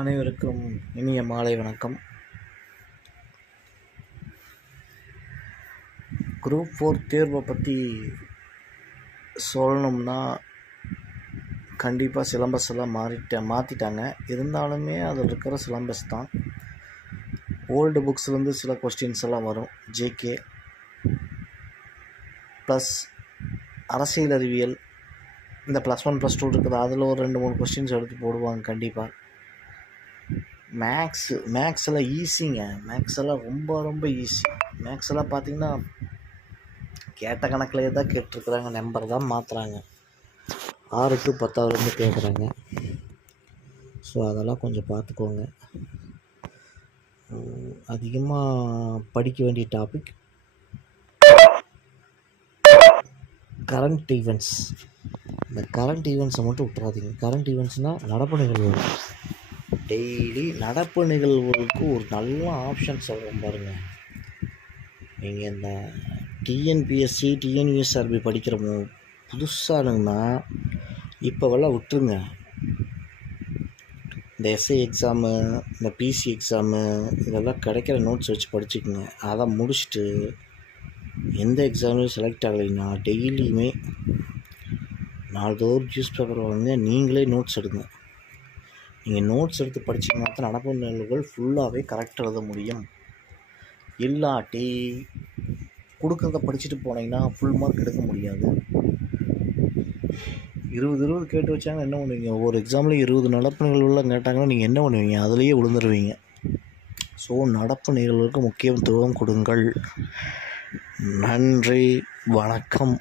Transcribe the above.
அனைவருக்கும் இனிய மாலை வணக்கம். குரூப் 4 தேர்வை பற்றி சொல்லணும்னா கண்டிப்பாக சிலபஸ் எல்லாம் மாற்றிட்டாங்க. இருந்தாலுமே அதில் இருக்கிற சிலபஸ் தான். ஓல்டு புக்ஸ்லேருந்து சில கொஸ்டின்ஸ் எல்லாம் வரும். ஜேகே ப்ளஸ் அரசியல் அறிவியல், இந்த +1 +2 இருக்குது, அதில் ஒரு 2-3 கொஸ்டின்ஸ் எடுத்து போடுவாங்க கண்டிப்பாக. மேக்ஸெல்லாம் ஈஸிங்க. மேக்ஸெல்லாம் ரொம்ப ஈஸி. மேக்ஸெல்லாம் பார்த்திங்கன்னா கேட்ட கணக்கிலே தான் கேட்டிருக்குறாங்க, நம்பர் தான் மாற்றுறாங்க. 6 to 10 கேட்குறாங்க. ஸோ அதெல்லாம் கொஞ்சம் பார்த்துக்கோங்க. அதிகமாக படிக்க வேண்டிய டாபிக் கரண்ட் ஈவெண்ட்ஸ். இந்த கரண்ட் ஈவெண்ட்ஸை மட்டும் விட்டுறாதீங்க. கரண்ட் ஈவெண்ட்ஸ்னால் நடப்பு நிகழ்வுகள். டெய்லி நடப்பு நிகழ்வுகளுக்கு ஒரு நல்ல ஆப்ஷன் சொல்கிறேன் பாருங்கள். நீங்கள் இந்த டிஎன்பிஎஸ்சி டிஎன்யூஎஸ்ஆர்பி படிக்கிற புதுசானுங்கன்னா இப்போவெல்லாம் விட்டுருங்க. இந்த எஸ்ஐ எக்ஸாமு, இந்த பிசி எக்ஸாமு, இதெல்லாம் கிடைக்கிற நோட்ஸ் வச்சு படிச்சுக்குங்க. அதை முடிச்சுட்டு எந்த எக்ஸாம்லையும் செலக்ட் ஆகலைன்னா டெய்லியுமே நாள்தோறும் நியூஸ் பேப்பர் வாங்க, நீங்களே நோட்ஸ் எடுங்க. நீங்கள் நோட்ஸ் எடுத்து படிச்சிங்கன்னா தான் நடப்பு நிகழ்வுகள் ஃபுல்லாகவே கரெக்டாக எழுத முடியும். இல்லாட்டி கொடுக்குறத படிச்சுட்டு போனீங்கன்னா ஃபுல் மார்க் எடுக்க முடியாது. 20 கேட்டு வச்சாங்க, என்ன பண்ணுவீங்க? ஒவ்வொரு எக்ஸாம்லேயும் 20 நடப்பு நிகழ்வுலாம் கேட்டாங்கன்னா நீங்கள் என்ன பண்ணுவீங்க? அதுலேயே விழுந்துருவீங்க. ஸோ நடப்பு நிகழ்வுக்கு முக்கியத்துவம் கொடுங்கள். நன்றி, வணக்கம்.